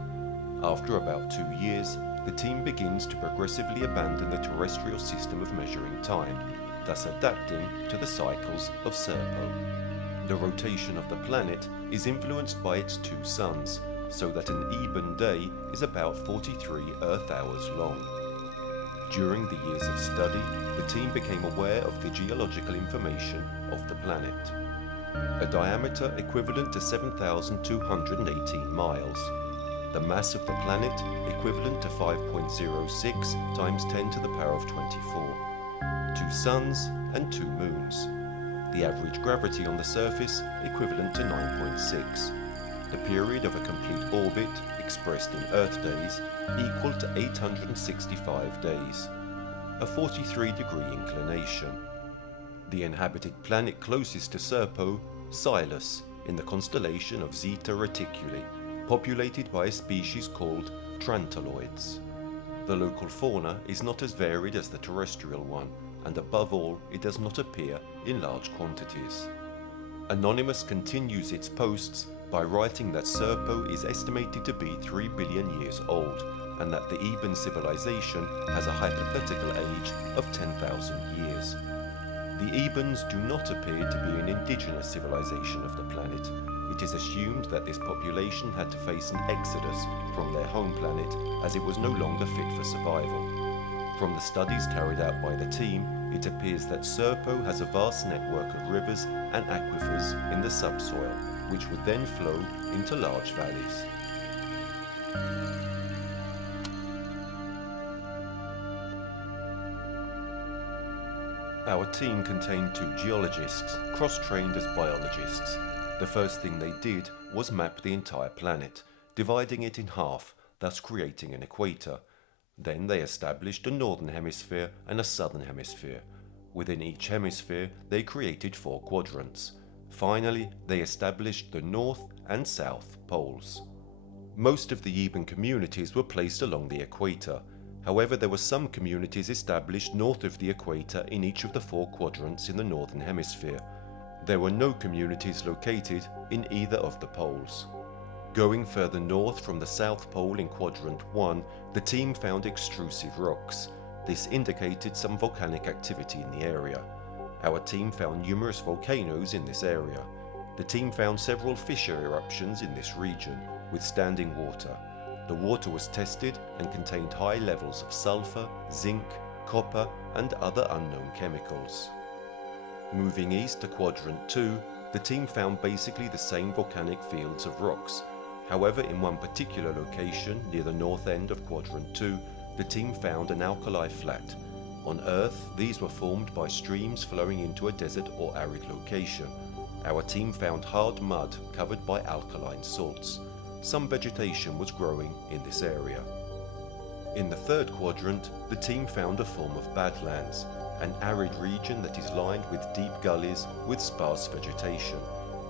After about 2 years, the team begins to progressively abandon the terrestrial system of measuring time, thus adapting to the cycles of Serpo. The rotation of the planet is influenced by its 2 suns, so that an Eben day is about 43 Earth hours long. During the years of study, the team became aware of the geological information of the planet. A diameter equivalent to 7,218 miles. The mass of the planet equivalent to 5.06 times 10 to the power of 24. 2 suns and 2 moons. The average gravity on the surface equivalent to 9.6. The period of a complete orbit, expressed in Earth days, equal to 865 days. A 43-degree inclination. The inhabited planet closest to Serpo, Silas, in the constellation of Zeta Reticuli, populated by a species called Trantaloids. The local fauna is not as varied as the terrestrial one, and above all, it does not appear in large quantities. Anonymous continues its posts by writing that Serpo is estimated to be 3 billion years old, and that the Eben civilization has a hypothetical age of 10,000 years. The Ebens do not appear to be an indigenous civilization of the planet. It is assumed that this population had to face an exodus from their home planet as it was no longer fit for survival. From the studies carried out by the team, it appears that Serpo has a vast network of rivers and aquifers in the subsoil, which would then flow into large valleys. Our team contained 2 geologists, cross-trained as biologists. The first thing they did was map the entire planet, dividing it in half, thus creating an equator. Then they established a northern hemisphere and a southern hemisphere. Within each hemisphere, they created 4 quadrants. Finally, they established the north and south poles. Most of the Eben communities were placed along the equator. However, there were some communities established north of the equator in each of the 4 quadrants in the northern hemisphere. There were no communities located in either of the poles. Going further north from the South Pole in Quadrant 1, the team found extrusive rocks. This indicated some volcanic activity in the area. Our team found numerous volcanoes in this area. The team found several fissure eruptions in this region, with standing water. The water was tested and contained high levels of sulfur, zinc, copper, and other unknown chemicals. Moving east to Quadrant 2, the team found basically the same volcanic fields of rocks. However, in one particular location near the north end of Quadrant 2, the team found an alkali flat. On Earth, these were formed by streams flowing into a desert or arid location. Our team found hard mud covered by alkaline salts. Some vegetation was growing in this area. In the third quadrant, the team found a form of badlands, an arid region that is lined with deep gullies with sparse vegetation.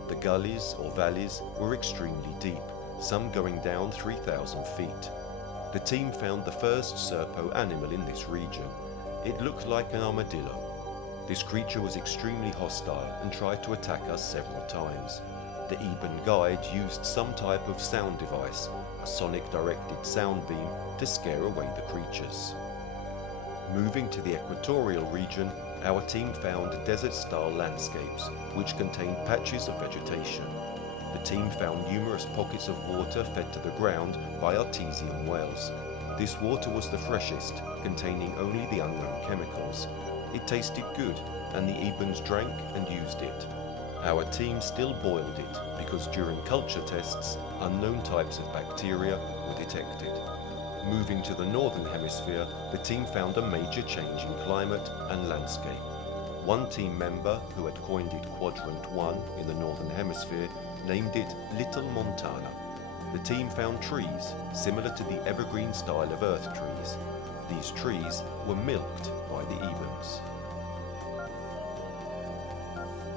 The gullies or valleys were extremely deep, some going down 3,000 feet. The team found the first Serpo animal in this region. It looked like an armadillo. This creature was extremely hostile and tried to attack us several times. The Eben guide used some type of sound device, a sonic-directed sound beam, to scare away the creatures. Moving to the equatorial region, our team found desert-style landscapes, which contained patches of vegetation. The team found numerous pockets of water fed to the ground by artesian wells. This water was the freshest, containing only the unknown chemicals. It tasted good, and the Ebens drank and used it. Our team still boiled it, because during culture tests, unknown types of bacteria were detected. Moving to the northern hemisphere, the team found a major change in climate and landscape. One team member, who had coined it Quadrant 1 in the northern hemisphere, named it Little Montana. The team found trees similar to the evergreen style of Earth trees. These trees were milked by the Ebens.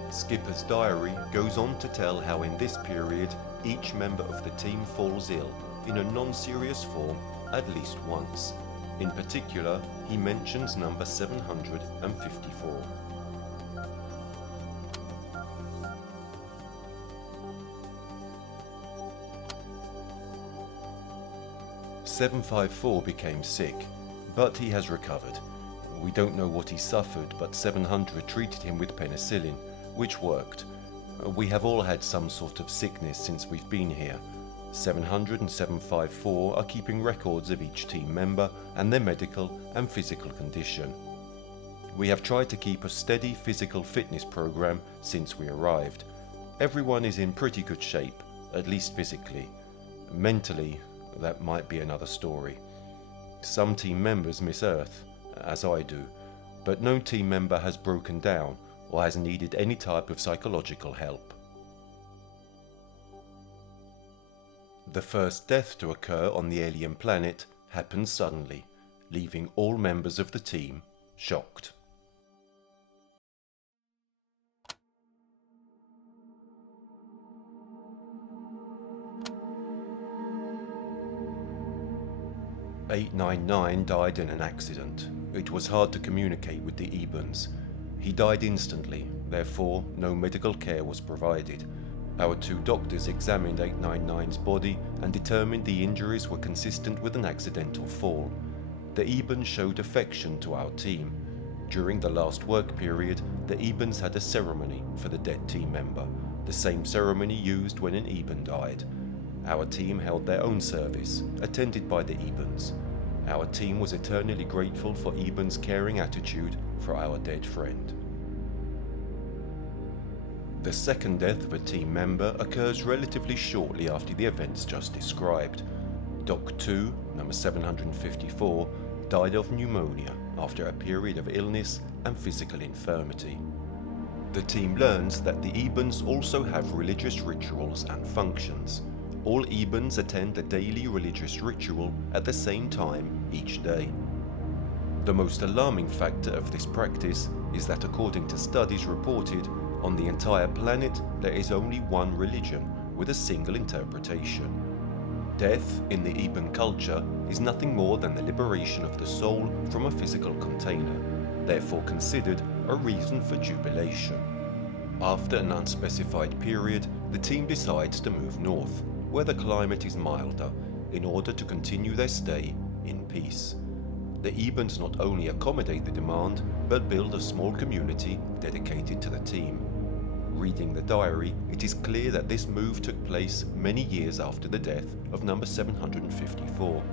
Skipper's diary goes on to tell how in this period each member of the team falls ill in a non-serious form at least once. In particular, he mentions number 754. 754 became sick, but he has recovered. We don't know what he suffered, but 700 treated him with penicillin, which worked. We have all had some sort of sickness since we've been here. 700 and 754 are keeping records of each team member and their medical and physical condition. We have tried to keep a steady physical fitness program since we arrived. Everyone is in pretty good shape, at least physically. Mentally, that might be another story. Some team members miss Earth, as I do, but no team member has broken down or has needed any type of psychological help. The first death to occur on the alien planet happened suddenly, leaving all members of the team shocked. "899 died in an accident. It was hard to communicate with the Ebens. He died instantly, therefore no medical care was provided. Our two doctors examined 899's body and determined the injuries were consistent with an accidental fall. The Ebens showed affection to our team. During the last work period, the Ebens had a ceremony for the dead team member, the same ceremony used when an Eben died. Our team held their own service, attended by the Ebens. Our team was eternally grateful for Eben's caring attitude for our dead friend." The second death of a team member occurs relatively shortly after the events just described. Doc 2, number 754, died of pneumonia after a period of illness and physical infirmity. The team learns that the Ebens also have religious rituals and functions. All Ebens attend a daily religious ritual at the same time each day. The most alarming factor of this practice is that according to studies reported, on the entire planet there is only one religion with a single interpretation. Death in the Eben culture is nothing more than the liberation of the soul from a physical container, therefore considered a reason for jubilation. After an unspecified period, the team decides to move north, where the climate is milder, in order to continue their stay in peace. The Ebens not only accommodate the demand, but build a small community dedicated to the team. Reading the diary, it is clear that this move took place many years after the death of number 754.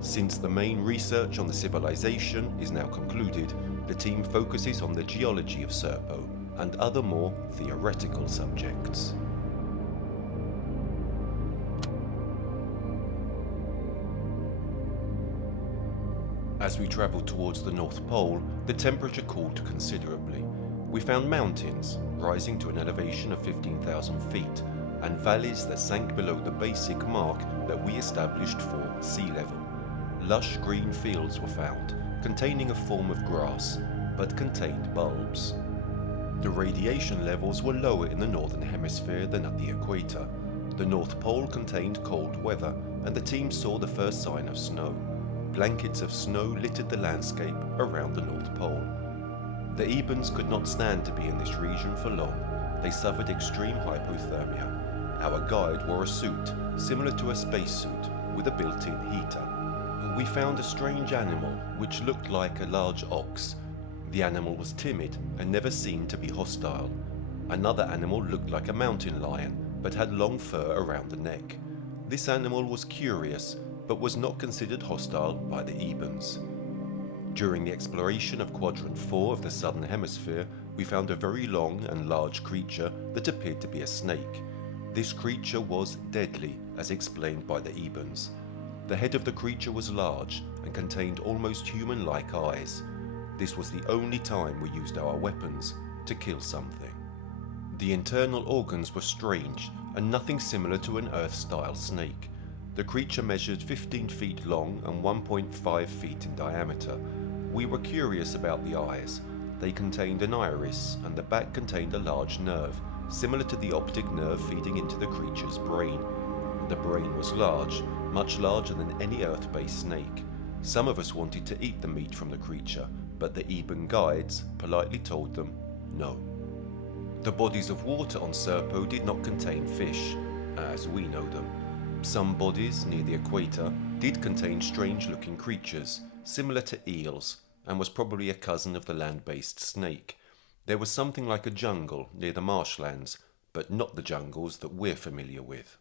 Since the main research on the civilization is now concluded, the team focuses on the geology of Serpo and other more theoretical subjects. As we travelled towards the North Pole, the temperature cooled considerably. We found mountains rising to an elevation of 15,000 feet and valleys that sank below the basic mark that we established for sea level. Lush green fields were found, containing a form of grass, but contained bulbs. The radiation levels were lower in the northern hemisphere than at the equator. The North Pole contained cold weather, and the team saw the first sign of snow. Blankets of snow littered the landscape around the North Pole. The Ebens could not stand to be in this region for long. They suffered extreme hypothermia. Our guide wore a suit, similar to a spacesuit, with a built-in heater. We found a strange animal, which looked like a large ox. The animal was timid and never seemed to be hostile. Another animal looked like a mountain lion, but had long fur around the neck. This animal was curious, but was not considered hostile by the Ebens. During the exploration of Quadrant 4 of the Southern Hemisphere, we found a very long and large creature that appeared to be a snake. This creature was deadly, as explained by the Ebens. The head of the creature was large and contained almost human-like eyes. This was the only time we used our weapons to kill something. The internal organs were strange and nothing similar to an Earth-style snake. The creature measured 15 feet long and 1.5 feet in diameter. We were curious about the eyes. They contained an iris, and the back contained a large nerve, similar to the optic nerve feeding into the creature's brain. The brain was large, much larger than any Earth-based snake. Some of us wanted to eat the meat from the creature, but the Eben guides politely told them no. The bodies of water on Serpo did not contain fish, as we know them. Some bodies near the equator did contain strange-looking creatures, similar to eels, and was probably a cousin of the land-based snake. There was something like a jungle near the marshlands, but not the jungles that we're familiar with.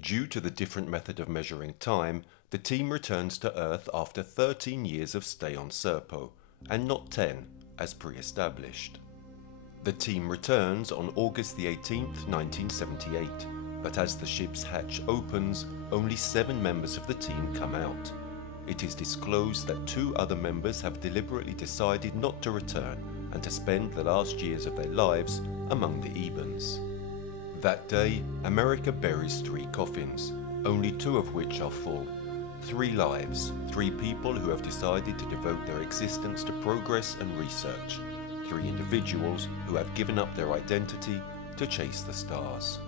Due to the different method of measuring time, the team returns to Earth after 13 years of stay on Serpo, and not 10, as pre-established. The team returns on August the 18th, 1978, but as the ship's hatch opens, only 7 members of the team come out. It is disclosed that 2 other members have deliberately decided not to return and to spend the last years of their lives among the Ebens. That day, America buries 3 coffins, only 2 of which are full. 3 lives, 3 people who have decided to devote their existence to progress and research. 3 individuals who have given up their identity to chase the stars.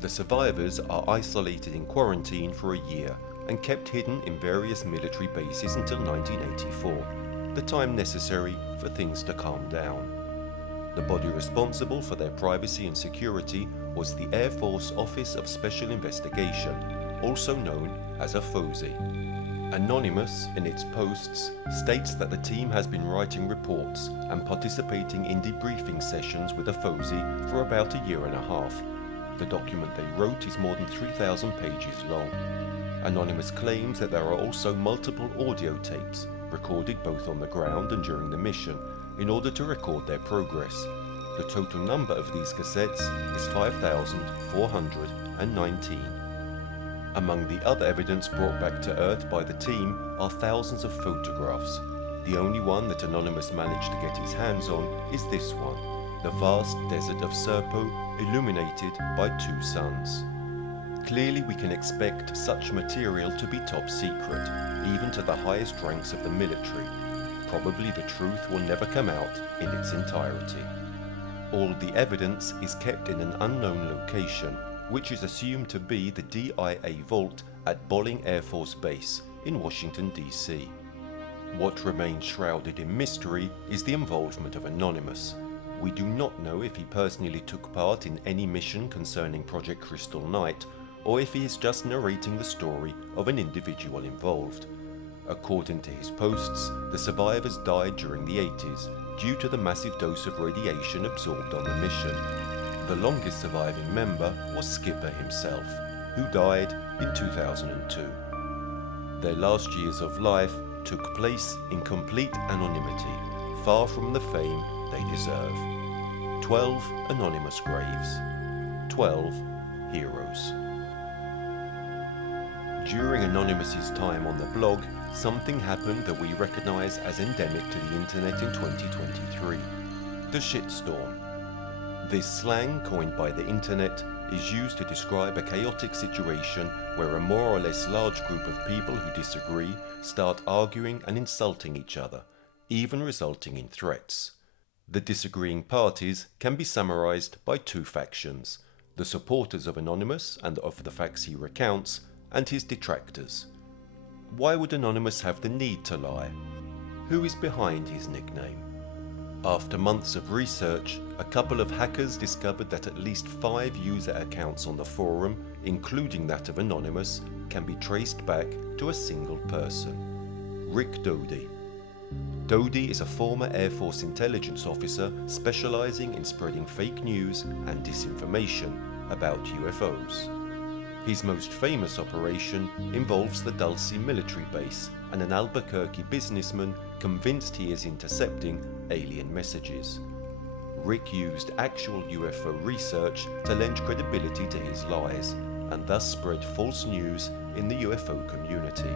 The survivors are isolated in quarantine for a year and kept hidden in various military bases until 1984, the time necessary for things to calm down. The body responsible for their privacy and security was the Air Force Office of Special Investigation, also known as a FOSI. Anonymous in its posts states that the team has been writing reports and participating in debriefing sessions with a FOSI for about a year and a half. The document they wrote is more than 3,000 pages long. Anonymous claims that there are also multiple audio tapes recorded both on the ground and during the mission in order to record their progress. The total number of these cassettes is 5,419. Among the other evidence brought back to Earth by the team are thousands of photographs. The only one that Anonymous managed to get his hands on is this one, the vast desert of Serpo illuminated by 2 suns. Clearly we can expect such material to be top secret, even to the highest ranks of the military. Probably the truth will never come out in its entirety. All the evidence is kept in an unknown location, which is assumed to be the DIA vault at Bolling Air Force Base in Washington, D.C. What remains shrouded in mystery is the involvement of Anonymous. We do not know if he personally took part in any mission concerning Project Crystal Knight, or if he is just narrating the story of an individual involved. According to his posts, the survivors died during the 80s due to the massive dose of radiation absorbed on the mission. The longest surviving member was Skipper himself, who died in 2002. Their last years of life took place in complete anonymity, far from the fame they deserve. 12 anonymous graves. 12 heroes. During Anonymous's time on the blog, something happened that we recognize as endemic to the internet in 2023. The shitstorm. This slang, coined by the internet, is used to describe a chaotic situation where a more or less large group of people who disagree start arguing and insulting each other, even resulting in threats. The disagreeing parties can be summarized by 2 factions: the supporters of Anonymous and of the facts he recounts, and his detractors. Why would Anonymous have the need to lie? Who is behind his nickname? After months of research, a couple of hackers discovered that at least 5 user accounts on the forum, including that of Anonymous, can be traced back to a single person: Rick Doty. Doty is a former Air Force intelligence officer specializing in spreading fake news and disinformation about UFOs. His most famous operation involves the Dulce military base and an Albuquerque businessman convinced he is intercepting alien messages. Rick used actual UFO research to lend credibility to his lies and thus spread false news in the UFO community.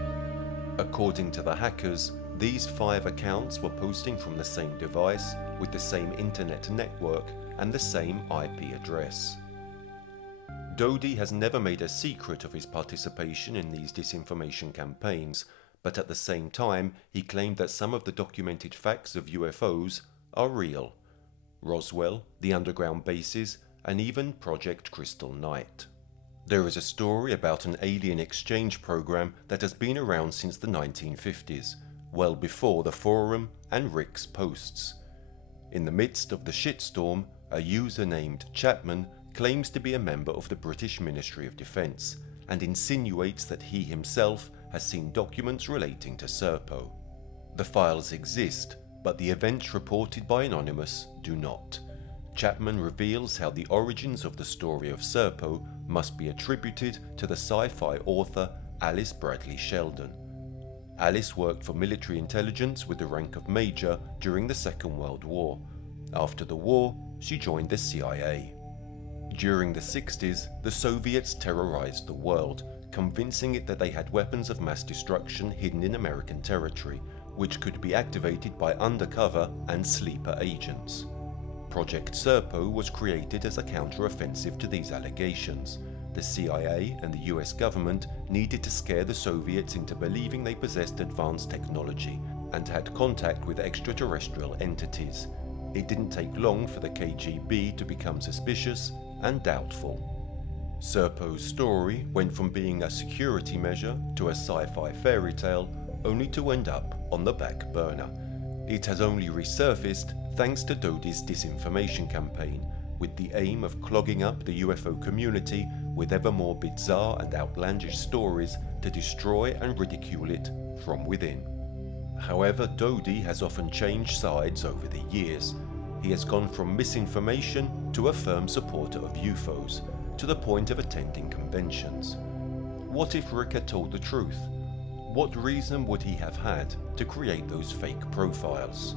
According to the hackers, these 5 accounts were posting from the same device with the same internet network and the same IP address. Doty has never made a secret of his participation in these disinformation campaigns, but at the same time he claimed that some of the documented facts of UFOs are real. Roswell, the underground bases, and even Project Crystal Knight. There is a story about an alien exchange program that has been around since the 1950s, well before the forum and Rick's posts. In the midst of the shitstorm, a user named Chapman claims to be a member of the British Ministry of Defence and insinuates that he himself has seen documents relating to Serpo. The files exist, but the events reported by Anonymous do not. Chapman reveals how the origins of the story of Serpo must be attributed to the sci-fi author Alice Bradley Sheldon. Alice worked for military intelligence with the rank of major during the Second World War. After the war, she joined the CIA. During the 60s, the Soviets terrorized the world, convincing it that they had weapons of mass destruction hidden in American territory, which could be activated by undercover and sleeper agents. Project Serpo was created as a counter-offensive to these allegations. The CIA and the US government needed to scare the Soviets into believing they possessed advanced technology and had contact with extraterrestrial entities. It didn't take long for the KGB to become suspicious and doubtful. Serpo's story went from being a security measure to a sci-fi fairy tale, only to end up on the back burner. It has only resurfaced thanks to Dodi's disinformation campaign, with the aim of clogging up the UFO community with ever more bizarre and outlandish stories to destroy and ridicule it from within. However, Dodi has often changed sides over the years. He has gone from misinformation to a firm supporter of UFOs, to the point of attending conventions. What if Rick had told the truth? What reason would he have had to create those fake profiles?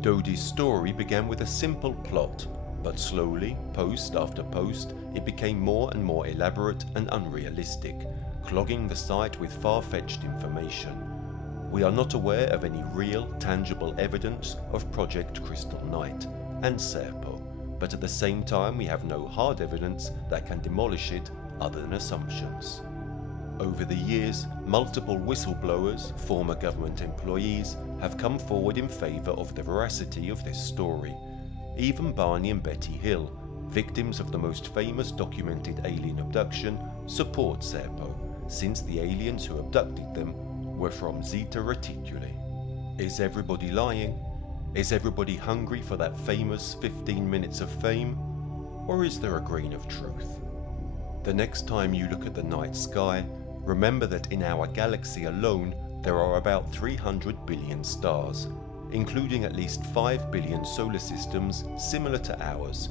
Dodi's story began with a simple plot, but slowly, post after post, it became more and more elaborate and unrealistic, clogging the site with far-fetched information. We are not aware of any real, tangible evidence of Project Crystal Night and Serpo, but at the same time we have no hard evidence that can demolish it other than assumptions. Over the years, multiple whistleblowers, former government employees, have come forward in favour of the veracity of this story. Even Barney and Betty Hill, victims of the most famous documented alien abduction, support Serpo, since the aliens who abducted them were from Zeta Reticuli. Is everybody lying? Is everybody hungry for that famous 15 minutes of fame? Or is there a grain of truth? The next time you look at the night sky, remember that in our galaxy alone there are about 300 billion stars, including at least 5 billion solar systems similar to ours.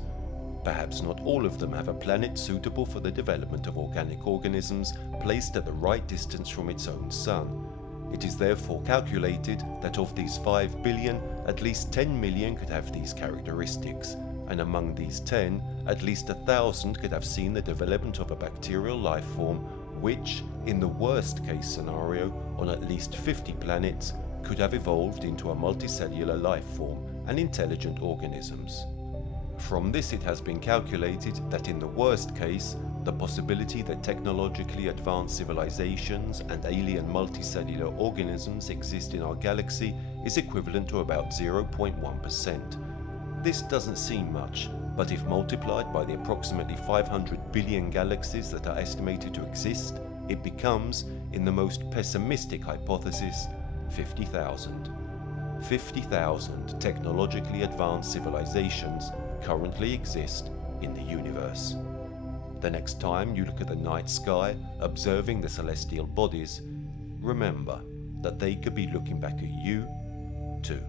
Perhaps not all of them have a planet suitable for the development of organic organisms placed at the right distance from its own sun. It is therefore calculated that of these 5 billion, at least 10 million could have these characteristics, and among these 10, at least 1,000 could have seen the development of a bacterial life form which, in the worst case scenario, on at least 50 planets, could have evolved into a multicellular life form and intelligent organisms. From this it has been calculated that in the worst case, the possibility that technologically advanced civilizations and alien multicellular organisms exist in our galaxy is equivalent to about 0.1%. This doesn't seem much, but if multiplied by the approximately 500 billion galaxies that are estimated to exist, it becomes, in the most pessimistic hypothesis, 50,000. 50,000 technologically advanced civilizations currently exist in the universe. The next time you look at the night sky, observing the celestial bodies, remember that they could be looking back at you too.